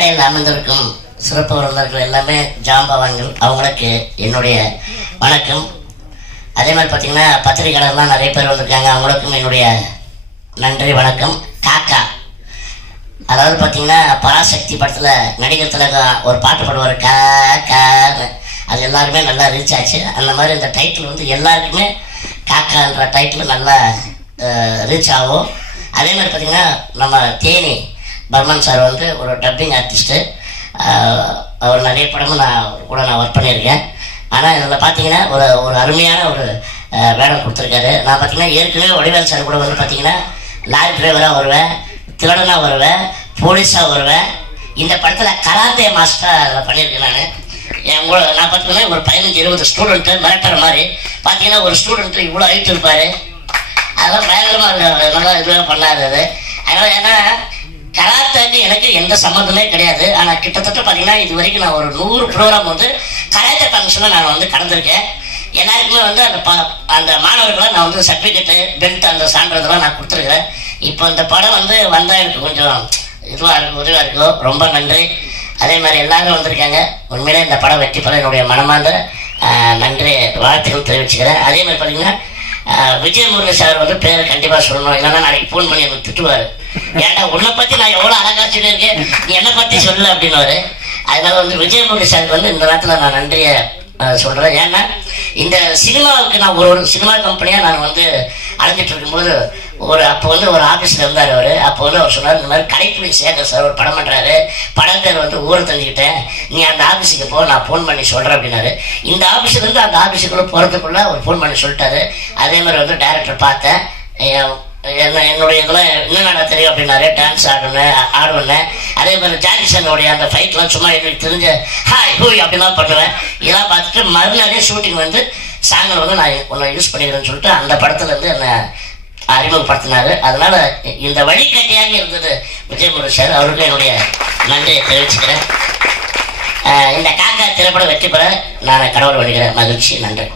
மேடையில் அமர்ந்திருக்கும் சிறப்பு விருந்தினர்கள் எல்லாமே ஜாம்பவான்கள், அவங்களுக்கு என்னுடைய வணக்கம். அதே மாதிரி பார்த்தீங்கன்னா பத்திரிகையாளர்லாம் நிறைய பேர் வந்திருக்காங்க, அவங்களுக்கும் என்னுடைய நன்றி வணக்கம். காக்கா, அதாவது பார்த்தீங்கன்னா பராசக்தி படத்தில் நடிகர் திலகம் ஒரு பாட்டு பாடுவார், காக்கா, அது எல்லாருமே நல்லா ரீச் ஆச்சு. அந்த மாதிரி இந்த டைட்டில் வந்து எல்லாருக்குமே காக்கான்ற டைட்டில் நல்லா ரீச் ஆகும். அதே மாதிரி பார்த்தீங்கன்னா நம்ம தேனி பர்மன் சார் வந்து ஒரு டப்பிங் ஆர்டிஸ்ட்டு, அவர் நிறைய படமும் நான் ஒர்க் பண்ணியிருக்கேன். ஆனால் இதில் பார்த்தீங்கன்னா ஒரு அருமையான ஒரு வேடம் கொடுத்துருக்காரு. நான் பார்த்தீங்கன்னா ஏற்கனவே வடிவேல் சார் கூட வந்து பார்த்தீங்கன்னா லாரி டிரைவராக வருவேன், திருடனாக வருவேன், போலீஸாக வருவேன். இந்த படத்தில் கராத்தே மாஸ்டராக அதில் பண்ணியிருக்கேன். நான் பார்த்தீங்கன்னா ஒரு 15-20 ஸ்டூடெண்ட்டு மிரட்டுற மாதிரி பார்த்தீங்கன்னா ஒரு ஸ்டூடெண்ட்டு இவ்வளோ ஹைட் இருப்பார். அதெல்லாம் பயங்கரமாக இருக்காரு, நல்லா இதுவாக பண்ணாரு. அது அதனால் ஏன்னா கராத்தேக்கு எனக்கு எந்த சம்மந்தமே கிடையாது. ஆனால் கிட்டத்தட்ட பார்த்தீங்கன்னா இது வரைக்கும் நான் ஒரு 100 ப்ரோக்ராம் வந்து கராத்தே ஃபங்க்ஷனில் நான் வந்து கலந்துருக்கேன். எல்லாருக்குமே வந்து அந்த மாணவர்களாக நான் வந்து சர்டிஃபிகேட்டு, பெல்ட், அந்த சான்றிதழ்லாம் நான் கொடுத்துருக்குறேன். இப்போ இந்த படம் வந்து வந்தால் எனக்கு கொஞ்சம் இதுவாக இருக்கும், உதவியாக இருக்கும். ரொம்ப நன்றி. அதே மாதிரி எல்லாரும் வந்திருக்காங்க. உண்மையிலே இந்த படம் வெற்றி பெற என்னுடைய மனமார்ந்த நன்றி வாழ்த்துக்கள் தெரிவிச்சுக்கிறேன். அதே மாதிரி பார்த்தீங்கன்னா விஜயமுருகன் சார் வந்து பேரை கண்டிப்பாக சொல்லணும், இல்லைன்னா நாளைக்கு ஃபோன் பண்ணி எனக்கு திட்டுவார். ஏன்டா உன்னை பற்றி நான் எவ்வளோ அழகா சொல்லியிருக்கேன், நீ என்னை பற்றி சொல்லு அப்படின்னு. அதனால வந்து விஜயமுருகன் சாருக்கு வந்து இந்த நேரத்தில் நான் நன்றியை சொல்கிறேன். ஏன்னா இந்த சினிமாவுக்கு நான் ஒரு சினிமா கம்பெனியாக நான் வந்து அழைஞ்சிட்டு இருக்கும்போது அப்போ வந்து ஒரு ஆஃபீஸில் இருந்தார் அவர். அப்போ வந்து அவர் சொன்னார், இந்த மாதிரி கலைப்புலி சேகர் சார் ஒரு படம் பண்ணுறாரு, படம் பேர் வந்து ஊரை தெரிஞ்சுக்கிட்டேன், நீ அந்த ஆஃபீஸுக்கு போ, நான் ஃபோன் பண்ணி சொல்கிறேன் அப்படின்னாரு. இந்த ஆஃபீஸுலேருந்து அந்த ஆஃபீஸுக்குள்ளே போகிறதுக்குள்ளே அவர் ஃபோன் பண்ணி சொல்லிட்டாரு. அதே மாதிரி வந்து டைரக்டர் பார்த்தேன், என்னுடைய இதெல்லாம் என்ன தெரியும் அப்படின்னாரு, டான்ஸ் ஆடுவேன். அதே மாதிரி ஜாக்சனுடைய அந்த ஃபைட்லாம் சும்மா எனக்கு தெரிஞ்ச ஹாய் ஹூய் அப்படிலாம் பண்ணுவேன். இதெல்லாம் பார்த்துட்டு மறுநாளே ஷூட்டிங் வந்து சாங்கில் வந்து நான் ஒன்று யூஸ் பண்ணிக்கிறேன்னு சொல்லிட்டு அந்த படத்துல இருந்து என்னை அறிமுகப்படுத்தினாரு. அதனால இந்த வழிகாட்டியாக இருந்தது விஜயமுருகன் சார், அவருக்கு என்னுடைய நன்றியை தெரிவிச்சுக்கிறேன். இந்த காக்கா திரைப்படம் வெற்றி பெற நான் கடவுள் வழிகிறேன். மகிழ்ச்சி, நன்றி.